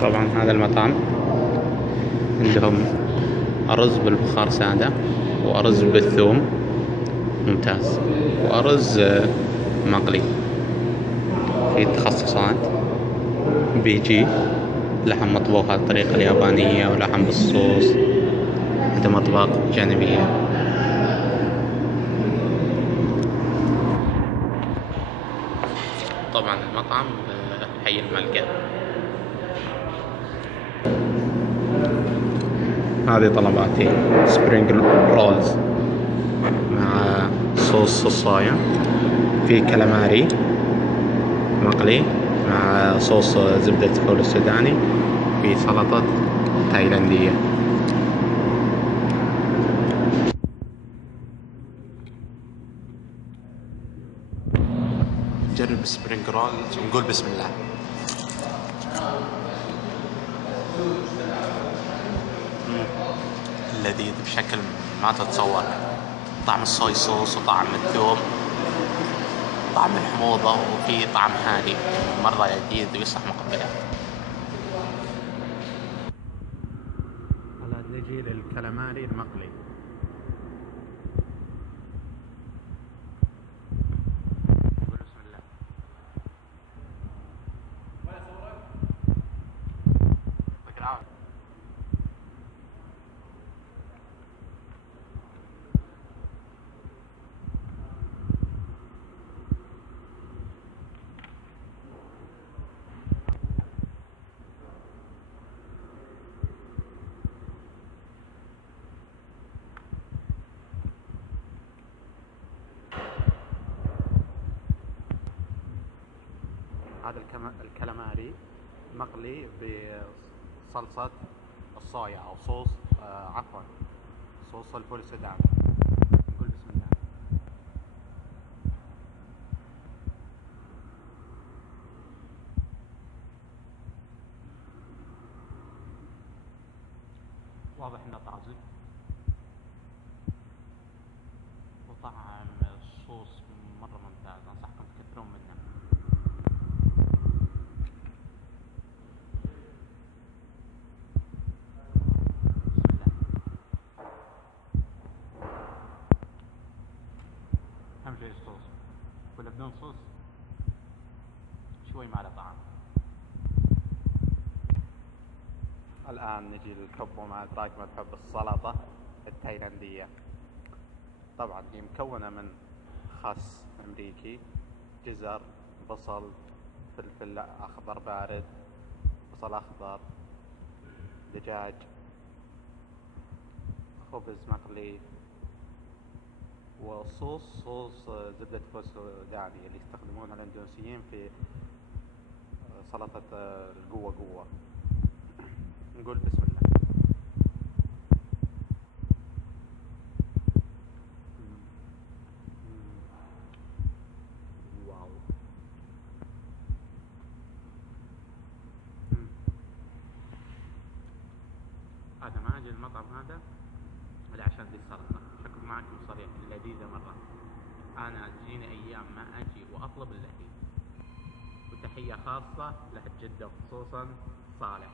طبعا هذا المطعم عندهم أرز بالبخار سادة، وأرز بالثوم ممتاز، وأرز مقلي. في تخصصات، بيجي لحم مطبوخ على الطريقة اليابانية ولحم بالصوص. عندهم أطباق جانبية. طبعا المطعم بحي الملقا. هذه طلباتي: سبرينج رولز مع صوص الصويا، في كالاماري مقلي مع صوص زبدة الفول السوداني، في سلطة تايلاندية. جرب سبرينج رولز ونقول بسم الله. لذيذ بشكل ما تتصور. طعم الصويا صوص وطعم الثوم، طعم الحموضة، وفي طعم هادي مرة لذيذ ويصلح مقبلات. هلا نجي للكالاماري المقلي. بسم الله. هذا الكالاماري مقلي بصلصة الصويا أو صوص عفوا صوص الفول السوداني. نقول بسم الله. واضح انه طازج، وطعم الصوص مرة ممتاز، انصحكم تكثرون منه. أهم شيء الصوص، ولا بدون صوص شوي ما له طعم. الآن نجي للحب وما أدراك ما الحب، السلطة التايلاندية. طبعا هي مكونة من خس أمريكي، جزر، بصل، فلفل أخضر بارد، بصل أخضر، دجاج، خبز مقلي، صوص زبدة فول سوداني اللي يستخدمونها الإندونيسيين في سلطة القوة قوة. نقول بسم الله. واو. أنا ما أجي المطعم هذا إلا عشان دي السلطة. شكل معكم صريح، لذيذة مرة. أنا تجيني أيام ما أجي وأطلب إلا هي. وتحية خاصة لأهل جدة خصوصا صالح.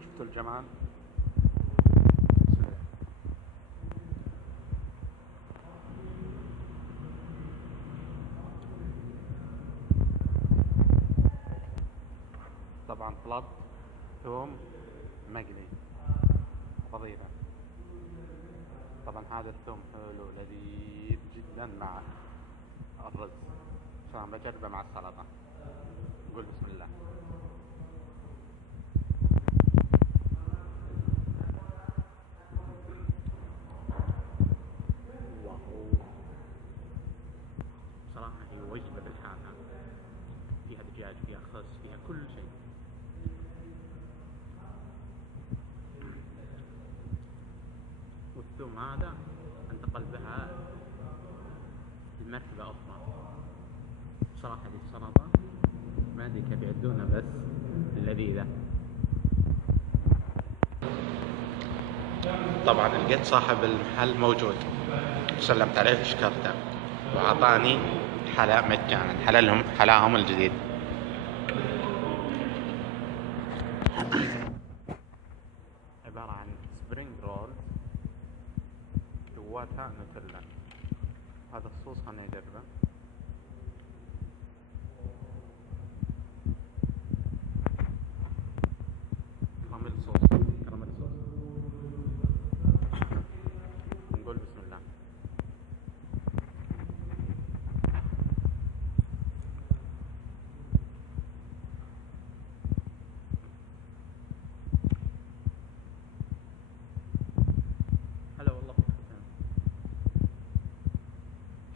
شفتوا الجمال؟ طبعا طلبت ثوم مقلي فظيعة. طبعا هذا الثوم حلو لذيذ جدا مع الرز، عشان بجربه مع السلطة. نقول بسم الله. واو، صراحة هي وجبة بالحالها، فيها دجاج، فيها خس، فيها كل شيء. والثوم هذا انتقل بها المرتبة أخرى. بصراحة دي السلطة ما أدري كيف يعدونها، بس لذيذة. طبعا لقيت صاحب المحل موجود، سلمت عليه وشكرته وأعطاني حلا مجانا، حلاهم الجديد. عبارة عن سبرينج رول جواتها نوتيلا. هذا الصوص خلنا نجربه. كراميل صوص، كراميل صوص. نقول بسم الله. هلا والله، فكرة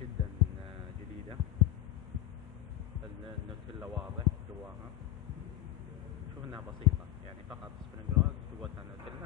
جدا جديدة. النوتيلا واضح جواها. شوف انها بسيطة، يعني فقط سبرينج رول جواتها نوتيلا.